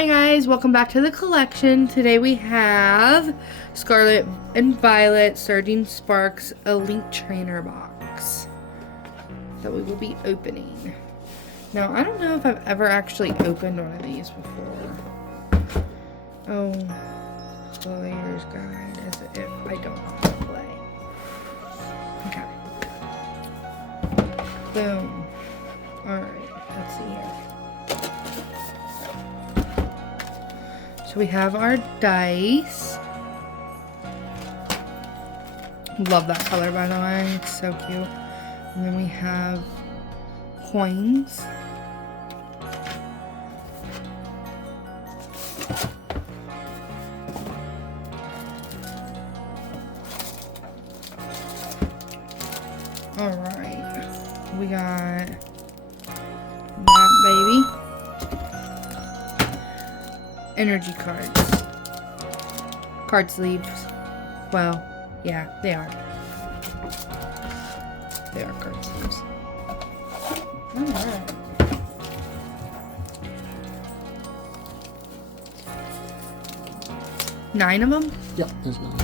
Hi guys, welcome back to the collection. Today we have Scarlet and Violet Surging Sparks Elite Trainer Box that we will be opening. Now, I don't know if I've ever actually opened one of these before. Oh, player's guide as if I don't know how to play. Okay. Boom. Alright, let's see here. So we have our dice. Love that color, by the way. It's so cute. And then we have coins. Alright. We got that baby. Energy cards. Card sleeves. Well, yeah, they are. They are card sleeves. Alright. Nine of them? Yep, there's 9.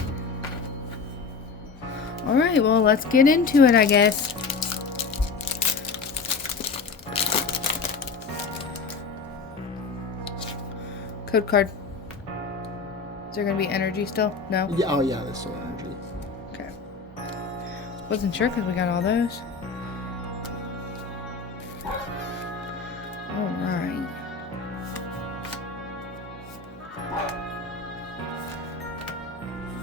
Alright, well, let's get into it, I guess. Code card. Is there gonna be energy still? No? Yeah, oh yeah, there's still energy. Okay. Wasn't sure because we got all those. Alright.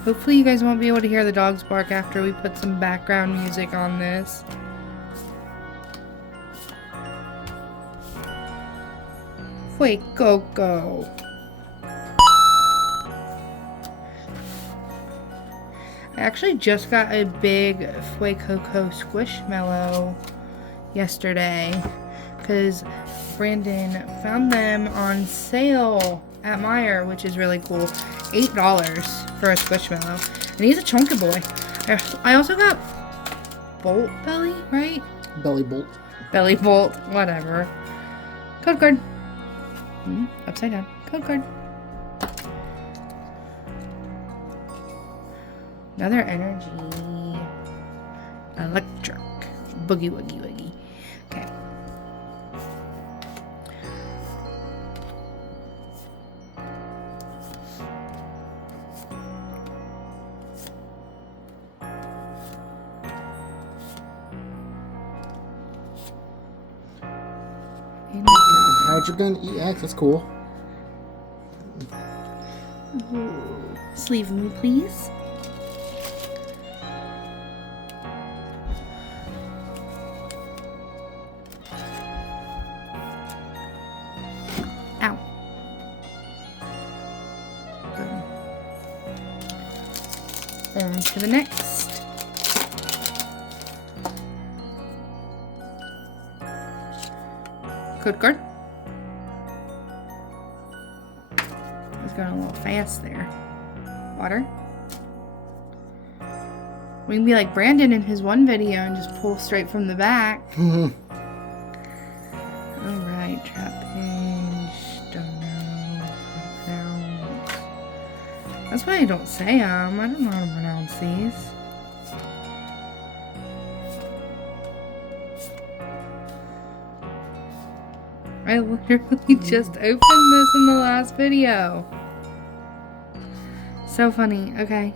Hopefully you guys won't be able to hear the dogs bark after we put some background music on this. Fuecoco. I actually just got a big Fuecoco Squishmallow yesterday because Brandon found them on sale at Meijer, which is really cool. $8 for a Squishmallow. And he's a chunky boy. I also got Bolt Belly, right? Belly bolt. Belly Bolt, whatever. Code card. Upside down. Code card. Another energy. Electric. Boogie woogie woogie. Okay. Hydrogen EX, that's cool. Sleeve me, please. Ow. Boom. On to the next. Code card. I was going a little fast there. Water. We can be like Brandon in his one video and just pull straight from the back. Alright, trap hinge. Don't know. Pronounce. That's why I don't say them. I don't know how to pronounce these. I literally just opened this in the last video. So funny. Okay.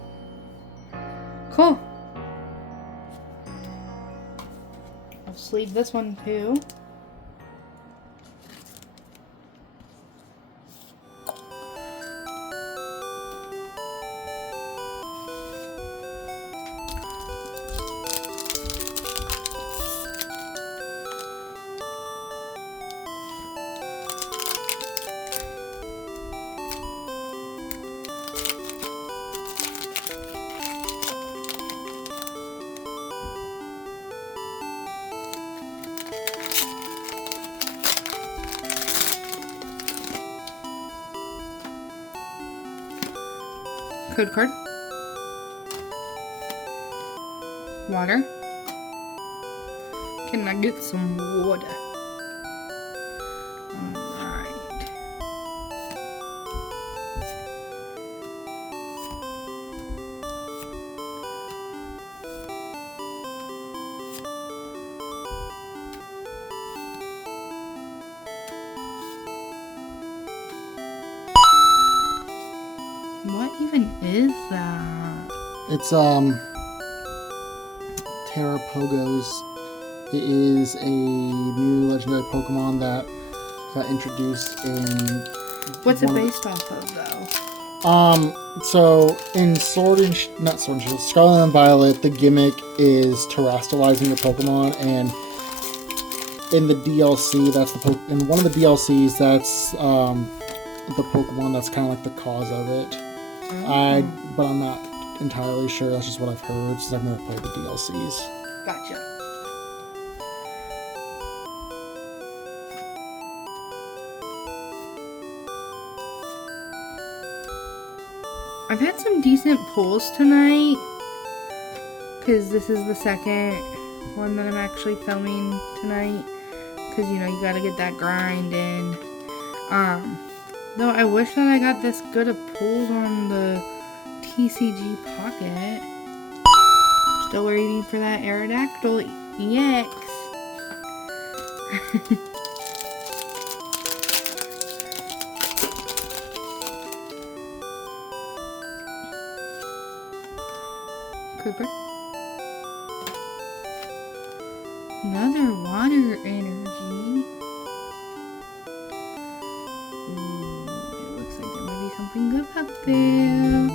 Cool. I'll sleeve this one too. Code card. Water. Can I get some water? Alright. What even is that? It's Terrapogos. It is a new legendary Pokemon that got introduced in. What's it based off of, though? So in Scarlet and Violet, the gimmick is terrestrializing your Pokemon, and in the DLC, in one of the DLCs, that's the Pokemon that's kind of like the cause of it. But I'm not entirely sure. That's just what I've heard since I've never played the DLCs. Gotcha. I've had some decent pulls tonight, because this is the second one that I'm actually filming tonight, because, you know, you gotta get that grind in. Though I wish that I got this good of pulls on the TCG Pocket. Still waiting for that Aerodactyl EX. Cooper. Another water energy. It looks like there might be something good up there.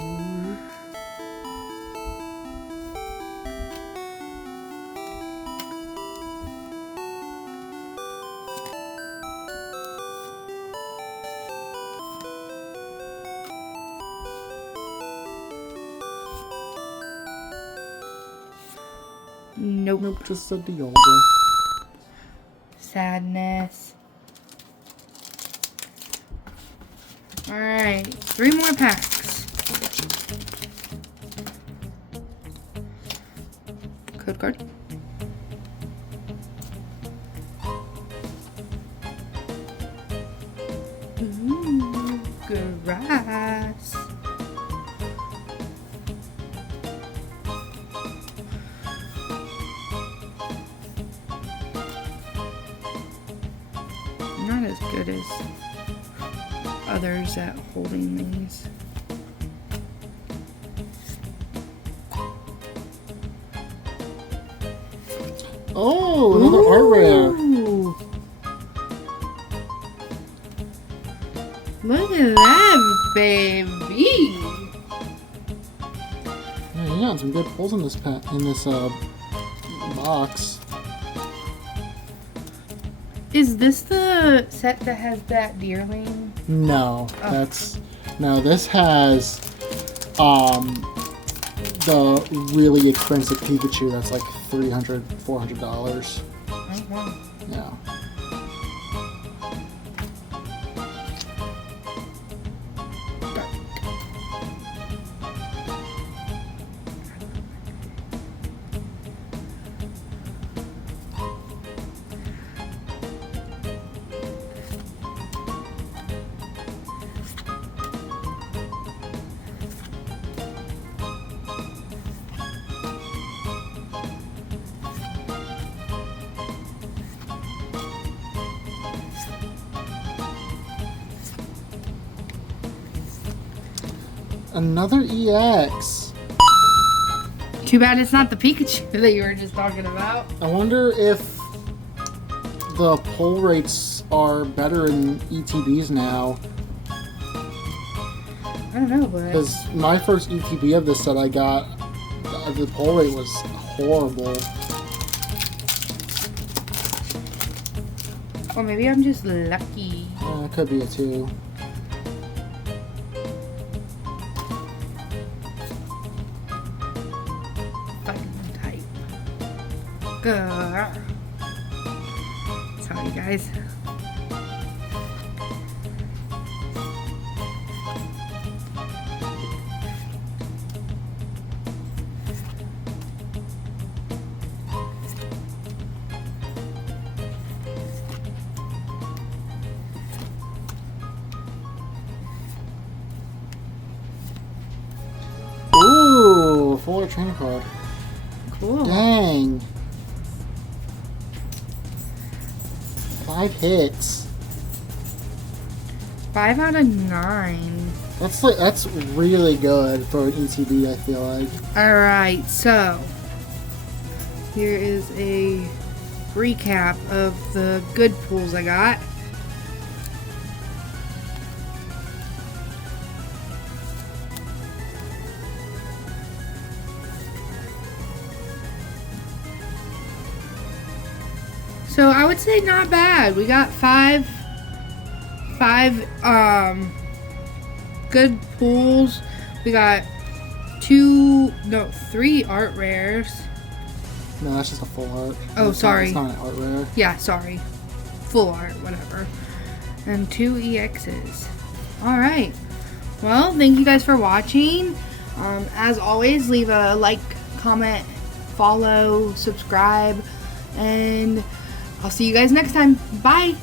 Nope. Just a Dialga. Sadness. Alright, 3 more packs. Code card. Ooh, grass. Not as good as others at holding these. Oh, another art rare. Ooh. Look at that, baby. Yeah, you got some good pulls in this box. Is this the set that has that deerling? No, Oh. this has the really expensive Pikachu that's like $300, $400. Oh, wow. Yeah. Another EX. Too bad it's not the Pikachu that you were just talking about. I wonder if the pull rates are better in ETBs now. I don't know, but Because my first ETB of this set I got, the pull rate was horrible. or maybe I'm just lucky. Yeah, it could be a 2. Fucking type. Grr. Sorry, guys. Ooh, full art trainer card. Cool. Dang. 5 hits. 5 out of 9. That's really good for an ETB, I feel like. Alright, so here is a recap of the good pulls I got. So I would say not bad. We got five good pulls. We got three art rares. No, that's just a full art. Oh, sorry. It's not an art rare. Yeah, sorry. Full art, whatever. And 2 EXs. Alright. Well, thank you guys for watching. As always, leave a like, comment, follow, subscribe, and I'll see you guys next time. Bye!